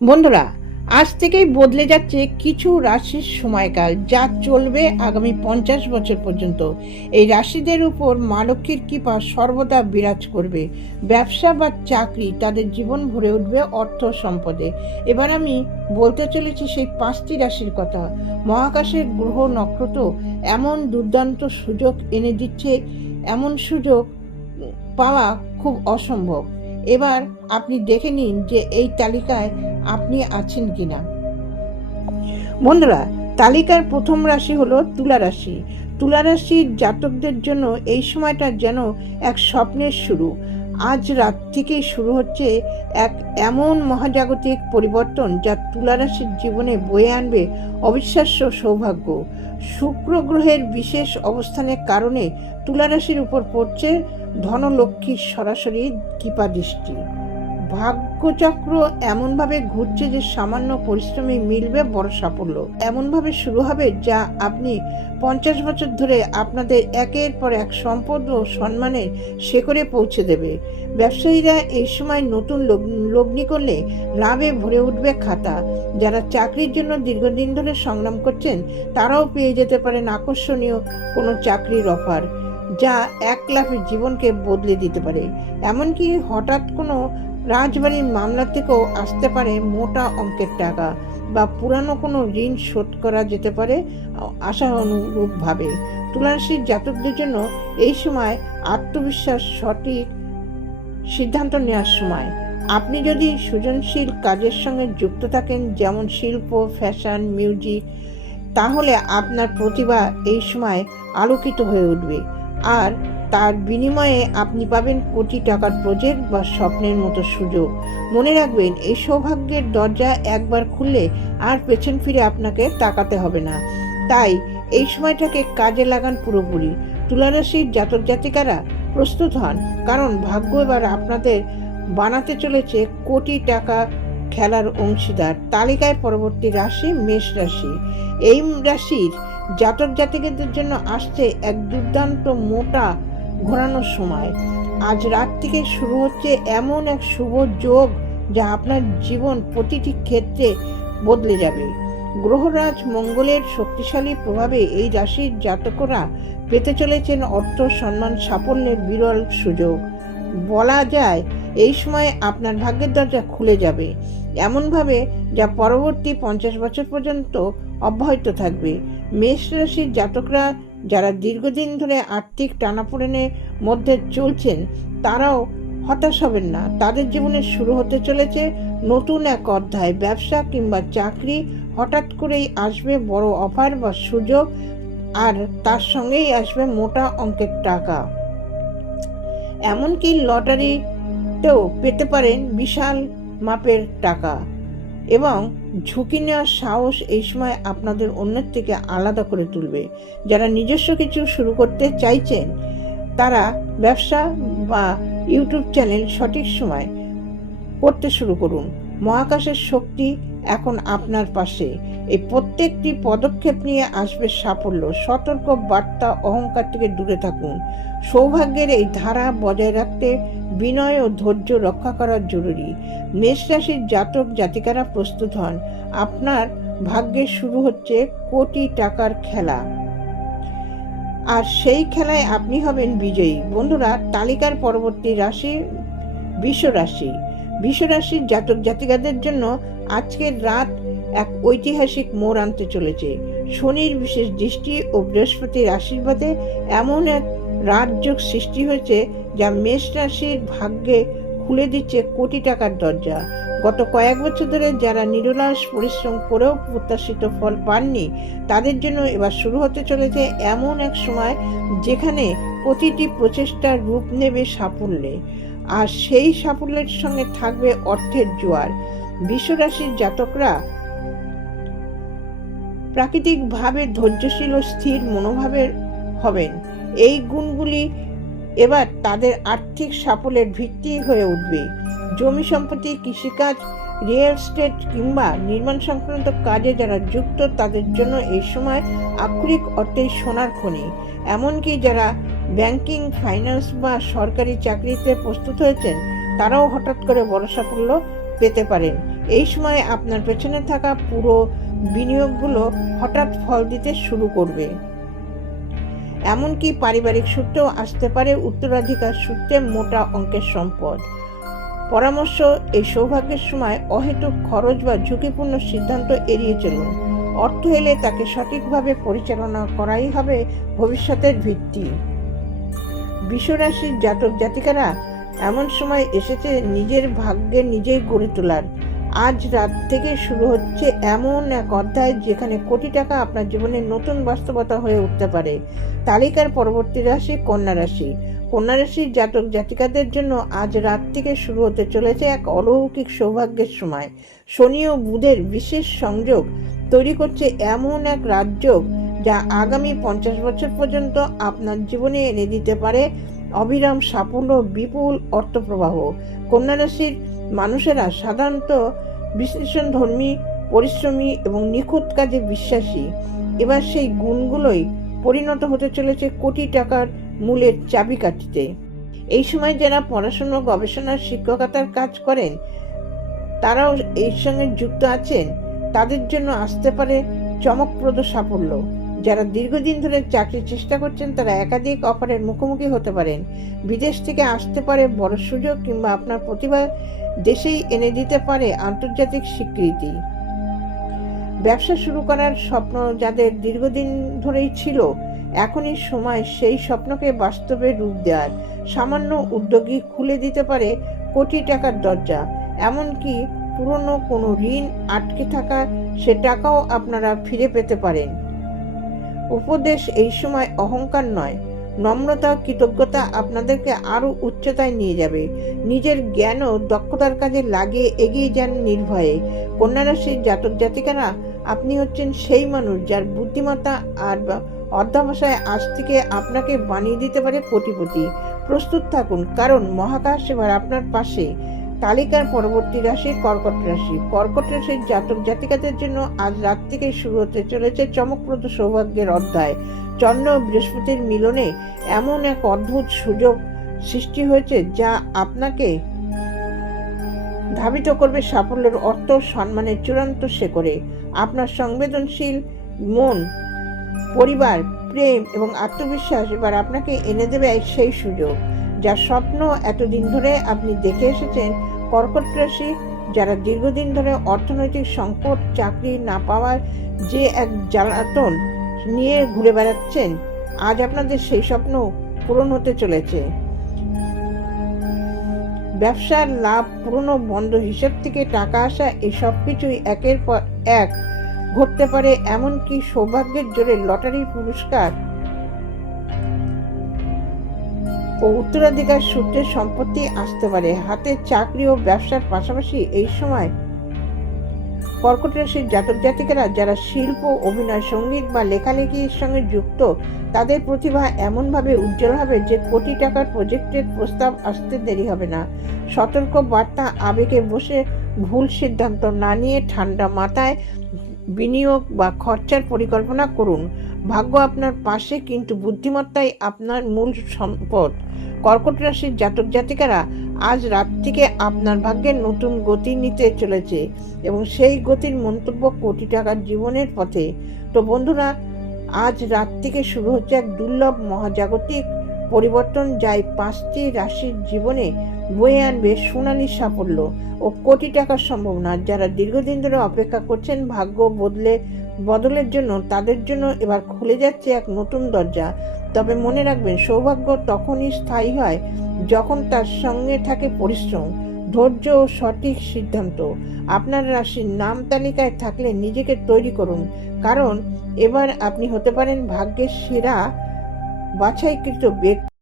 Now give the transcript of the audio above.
বন্ধুরা, আজ থেকেই বদলে যাচ্ছে কিছু রাশির সময়কাল যা চলবে আগামী পঞ্চাশ বছর পর্যন্ত। এই রাশিদের উপর মা লক্ষ্মীর কৃপা সর্বদা বিরাজ করবে। ব্যবসা বা চাকরি তাদের জীবন ভরে উঠবে অর্থ সম্পদে। এবার আমি বলতে চলেছি সেই পাঁচটি রাশির কথা। মহাকাশের গ্রহ নক্ষত্র এমন দুর্দান্ত সুযোগ এনে দিচ্ছে, এমন সুযোগ পাওয়া খুব অসম্ভব। এবার আপনি দেখে নিন যে এই তালিকায় আপনি আছেন কিনা? বন্ধুরা, তালিকার প্রথম রাশি হলো তুলা রাশি। তুলা রাশির জাতকদের জন্য এই সময়টা যেন এক স্বপ্নের শুরু। আজ রাত থেকেই শুরু হচ্ছে এক এমন মহাজাগতিক পরিবর্তন যা তুলা রাশির জীবনে বয়ে আনবে অবিশ্বাস্য সৌভাগ্য। শুক্র গ্রহের বিশেষ অবস্থানের কারণে তুলা রাশির উপর পড়ছে ধনলক্ষ্মীর সরাসরি কৃপা দৃষ্টি। ভাগ্যচক্র এমনভাবে ঘুরছে যে সামান্য পরিশ্রমে মিলবে বড় সাফল্য। এমনভাবে শুরু হবে যা আপনি পঞ্চাশ বছর ধরে আপনাদের একের পর এক সম্পদ ও সম্মানের শেখরে পৌঁছে দেবে। ব্যবসায়ীরা এই সময় নতুন লগ- লগ্নি করলে লাভে ভরে উঠবে খাতা। যারা চাকরির জন্য দীর্ঘদিন ধরে সংগ্রাম করছেন, তারাও পেয়ে যেতে পারেন আকর্ষণীয় কোনো চাকরির অফার, যা এক লাফে জীবনকে বদলে দিতে পারে। এমনকি হঠাৎ কোনো রাজবাড়ির মামলা থেকেও আসতে পারে মোটা অঙ্কের টাকা বা পুরানো কোনো ঋণ শোধ করা যেতে পারে আশা অনুরূপভাবে তুলারাশির জাতকদের জন্য এই সময় আত্মবিশ্বাস সঠিক সিদ্ধান্ত নেওয়ার সময়। আপনি যদি সৃজনশীল কাজের সঙ্গে যুক্ত থাকেন, যেমন শিল্প, ফ্যাশন, মিউজিক, তাহলে আপনার প্রতিভা এই সময় আলোকিত হয়ে উঠবে। আর তার বিনিময়ে আপনি পাবেন কোটি টাকার প্রজেক্ট বা স্বপ্নের মতো সুযোগ। মনে রাখবেন, এই সৌভাগ্যের দরজা একবার খুললে আর পেছন ফিরে আপনাকে তাকাতে হবে না। তাই, এই সময়টাকে কাজে লাগান পুরোপুরি। তুলারাশির জাতক জাতিকারা প্রস্তুত হন, কারণ ভাগ্য এবার আপনাদের বানাতে চলেছে কোটি টাকা খেলার অংশীদার। তালিকায় পরবর্তী রাশি মেষ রাশি। এই রাশির জাতক জাতিকাদের জন্য আসছে এক দুর্দান্ত মোটা ঘোরানোর সময়। আজ রাত থেকে শুরু হচ্ছে এমন এক শুভ যোগ যা আপনার জীবন প্রতিটি ক্ষেত্রে বদলে যাবে। গ্রহরাজ মঙ্গলের শক্তিশালী প্রভাবে এই রাশির জাতকরা পেতে চলেছেন অর্থ, সম্মান, সাফল্যের বিরল সুযোগ। বলা যায়, এই সময় আপনার ভাগ্যের দরজা খুলে যাবে। এমনভাবে যা পরবর্তী পঞ্চাশ বছর পর্যন্ত অব্যাহত থাকবে। মেষ রাশির জাতকরা যারা দীর্ঘদিন ধরে আর্থিক টানাপোড়েনের মধ্যে চলছেন, তারাও হতাশ হবেন না। তাদের জীবনে শুরু হতে চলেছে নতুন এক অধ্যায়। ব্যবসা কিংবা চাকরি হঠাৎ করেই আসবে বড় অফার বা সুযোগ, আর তার সঙ্গেই আসবে মোটা অঙ্কের টাকা। এমনকি লটারিতেও পেতে পারেন বিশাল মাপের টাকা। এবং ঝুঁকি নেওয়ার সাহস এই সময় আপনাদের অন্যের থেকে আলাদা করে তুলবে। যারা নিজস্ব কিছু শুরু করতে চাইছেন, তারা ব্যবসা বা ইউটিউব চ্যানেল সঠিক সময় করতে শুরু করুন। মহাকাশের শক্তি এখন আপনার পাশে। এই প্রত্যেকটি পদক্ষেপ নিয়ে আসবে সাফল্য। সতর্ক বার্তা অহংকার থেকে দূরে থাকুন। সৌভাগ্যের এই ধারা বজায় রাখতে বিনয় ও ধৈর্য রক্ষা করা জরুরি। মেষ রাশির জাতক জাতিকারা প্রস্তুত হন। আপনার ভাগ্যে শুরু হচ্ছে কোটি টাকার খেলা। আর সেই খেলায় আপনি হবেন বিজয়ী। বন্ধুরা, তালিকার পরবর্তী রাশি, বিশ্ব রাশি। বিশ্ব রাশির জাতক জাতিকাদের জন্য আজকের রাত এক ঐতিহাসিক মোড় আনতে চলেছে। শনির বিশেষ দৃষ্টি ও বৃহস্পতির আশীর্বাদে এমন এক রাজযোগ সৃষ্টি হয়েছে যা মেষ রাশির ভাগ্যে খুলে দিচ্ছে কোটি টাকার দরজা। গত কয়েক বছর ধরে যারা নিরলাস পরিশ্রম করেও প্রত্যাশিত ফল পাননি, তাদের জন্য এবার শুরু হতে চলেছে এমন এক সময় যেখানে প্রতিটি প্রচেষ্টার রূপ নেবে সাফল্যে। আর সেই সাফল্যের সঙ্গে থাকবে অর্থের জোয়ার। বিশ্বরাশির জাতকরা প্রাকৃতিকভাবে ধৈর্যশীল ও স্থির মনোভাবের হবেন। এই গুণগুলি এবার তাদের আর্থিক সাফল্যের ভিত্তি হয়ে উঠবে। জমি সম্পত্তি, কৃষিকাজ, রিয়েল এস্টেট কিংবা নির্মাণ সংক্রান্ত কাজে যারা যুক্ত, তাদের জন্য এই সময় আক্ষরিক অর্থেই সোনার খনি। এমনকি যারা ব্যাংকিং, ফাইন্যান্স বা সরকারি চাকরিতে প্রস্তুত হয়েছেন, তারাও হঠাৎ করে বড় সাফল্য পেতে পারেন। এই সময় আপনার পেছনে থাকা পুরো বিনিয়োগগুলো হঠাৎ ফল দিতে শুরু করবে। এমনকি পারিবারিক সূত্রেও আসতে পারে উত্তরাধিকার সূত্রে মোটা অঙ্কের সম্পদ। পরামর্শ, এই সৌভাগ্যের সময় অহেতুক খরচ বা ঝুঁকিপূর্ণ সিদ্ধান্ত এড়িয়ে চলুন। অর্থ এলে তাকে সঠিকভাবে পরিচালনা করাই হবে ভবিষ্যতের ভিত্তি। বিশ্বরাশির জাতক জাতিকারা এমন সময় এসেছে নিজের ভাগ্যে নিজেই গড়ে তোলার। আজ রাত থেকে শুরু হচ্ছে এমন এক অধ্যায় যেখানে কোটি টাকা আপনার জীবনে নতুন বাস্তবতা হয়ে উঠতে পারে। তালিকার পরবর্তী রাশি কন্যা রাশি। কন্যা রাশির জাতক জাতিকাদের জন্য আজ রাত থেকে শুরু হতে চলেছে এক অলৌকিক সৌভাগ্যের সময়। শনি ও বুধের বিশেষ সংযোগ তৈরি করছে এমন এক রাজযোগ যা আগামী পঞ্চাশ বছর পর্যন্ত আপনার জীবনে এনে দিতে পারে অবিরাম সাফল্য, বিপুল অর্থপ্রবাহ। কন্যা রাশির মানুষেরা সাধারণত বিশ্লেষণধর্মী, পরিশ্রমী এবং নিখুঁত কাজে বিশ্বাসী। এবার সেই গুণগুলোই পরিণত হতে চলেছে কোটি টাকার মূলের চাবিকাঠিতে। এই সময় যারা পড়াশুনো গবেষণার শিক্ষকতার কাজ করেন, তারাও এর সঙ্গে যুক্ত আছেন। তাদের জন্য আসতে পারে চমকপ্রদ সাফল্য। যারা দীর্ঘদিন ধরে চাকরির চেষ্টা করছেন, তারা একাধিক অফারের মুখোমুখি হতে পারেন। বিদেশ থেকে আসতে পারে বড় সুযোগ কিংবা আপনার প্রতিভা দেশেই এনে দিতে পারে আন্তর্জাতিক স্বীকৃতি। ব্যবসা শুরু করার স্বপ্ন যাদের দীর্ঘদিন ধরেই ছিল, এখনই সময় সেই স্বপ্নকে বাস্তবে রূপ দেওয়ার। সামান্য উদ্যোগী খুলে দিতে পারে কোটি টাকার দরজা। এমনকি পুরনো কোনো ঋণ আটকে থাকা, সে টাকাও আপনারা ফিরে পেতে পারেন। উপদেশ এই সময় অহংকার নয়। নম্রতা, কৃতজ্ঞতা আপনাদেরকে আরও উচ্চতায় নিয়ে যাবে। নিজের জ্ঞান ও দক্ষতার কাজে লাগিয়ে এগিয়ে যান নির্ভয়ে। কন্যা রাশির জাতক জাতিকারা, আপনি হচ্ছেন সেই মানুষ যার বুদ্ধিমত্তা আর অধ্যাবসায় আজ থেকে আপনাকে বানিয়ে দিতে পারে কোটিপতি। প্রস্তুত থাকুন, কারণ মহাকাশ এবার আপনার পাশে। তালিকার পরবর্তী রাশি কর্কট রাশি। কর্কট রাশির জাতক জাতিকাদের জন্য আজ রাত থেকে শুরু হতে চলেছে চমকপ্রদ সৌভাগ্যের অধ্যায়। চন্দ্র বৃহস্পতির মিলনে এমন এক অদ্ভুত সুযোগ সৃষ্টি হয়েছে যা আপনাকে ধাবিত করবে সাফল্যের অর্থ সম্মানের চূড়ান্ত শেকড়ে। আপনার সংবেদনশীল মন, পরিবার, প্রেম এবং আত্মবিশ্বাস এবার আপনাকে এনে দেবে সেই সুযোগ। যার স্বপ্ন এতদিন ধরে আপনি দেখে এসেছেন, কর্কট রাশি, যারা দীর্ঘদিন ধরে অর্থনৈতিক সংকট, চাকরি না পাওয়ার যে এক জ্বালাতন নিয়ে ঘুরে বেড়াচ্ছেন, আজ আপনাদের সেই স্বপ্ন পূরণ হতে চলেছে। ব্যবসার লাভ পুরনো বন্ধ হিসেব থেকে টাকা আসা এই সব কিছুই একের পর এক ঘটতে পারে, এমনকি সৌভাগ্যের জোরে লটারির পুরস্কার ও উত্তরাধিকার সূত্রে সম্পত্তি আসতে পারে। হাতে চাকরি ও ব্যবসার পাশাপাশি এই সময় কর্কট রাশির জাতক জাতিকেরা যারা শিল্প, অভিনয়, সংগীত বা লেখালেখির সঙ্গে যুক্ত, তাদের প্রতিভা এমনভাবে উজ্জ্বল হবে যে কোটি টাকার প্রজেক্টের প্রস্তাব আসতে দেরি হবে না। সতর্ক বার্তা আবেগে বসে ভুল সিদ্ধান্ত না নিয়ে ঠান্ডা মাথায় বিনিয়োগ বা খরচার পরিকল্পনা করুন। ভাগ্য আপনার পাশে, কিন্তু বুদ্ধিমত্তাই আপনার মূল সম্পদ। কর্কট রাশির জাতক জাতিকারা আজ রাত থেকে আপনার ভাগ্যের নতুন গতি নিতে চলেছে এবং সেই গতির মন্তব্য কোটি টাকার জীবনের পথে। তো বন্ধুরা, আজ রাত থেকে শুরু হচ্ছে এক দুর্লভ মহাজাগতিক পরিবর্তন যাই পাঁচটি রাশির জীবনে বয়ে আনবে সোনালি সাফল্য ও কোটি টাকার সম্ভাবনা। যারা দীর্ঘদিন ধরে অপেক্ষা করছেন, ভাগ্য বদলে বদলের জন্য তাদের জন্য এবার খুলে যাচ্ছে এক নতুন দরজা। তবে মনে রাখবেন, সৌভাগ্য তখনই স্থায়ী হয় যখন তার সঙ্গে থাকে পরিশ্রম, ধৈর্য ও সঠিক সিদ্ধান্ত। আপনার রাশির নাম তালিকায় থাকলে নিজেকে তৈরি করুন, কারণ এবার আপনি হতে পারেন ভাগ্যের সেরা বাছাইকৃত ব্যক্তি।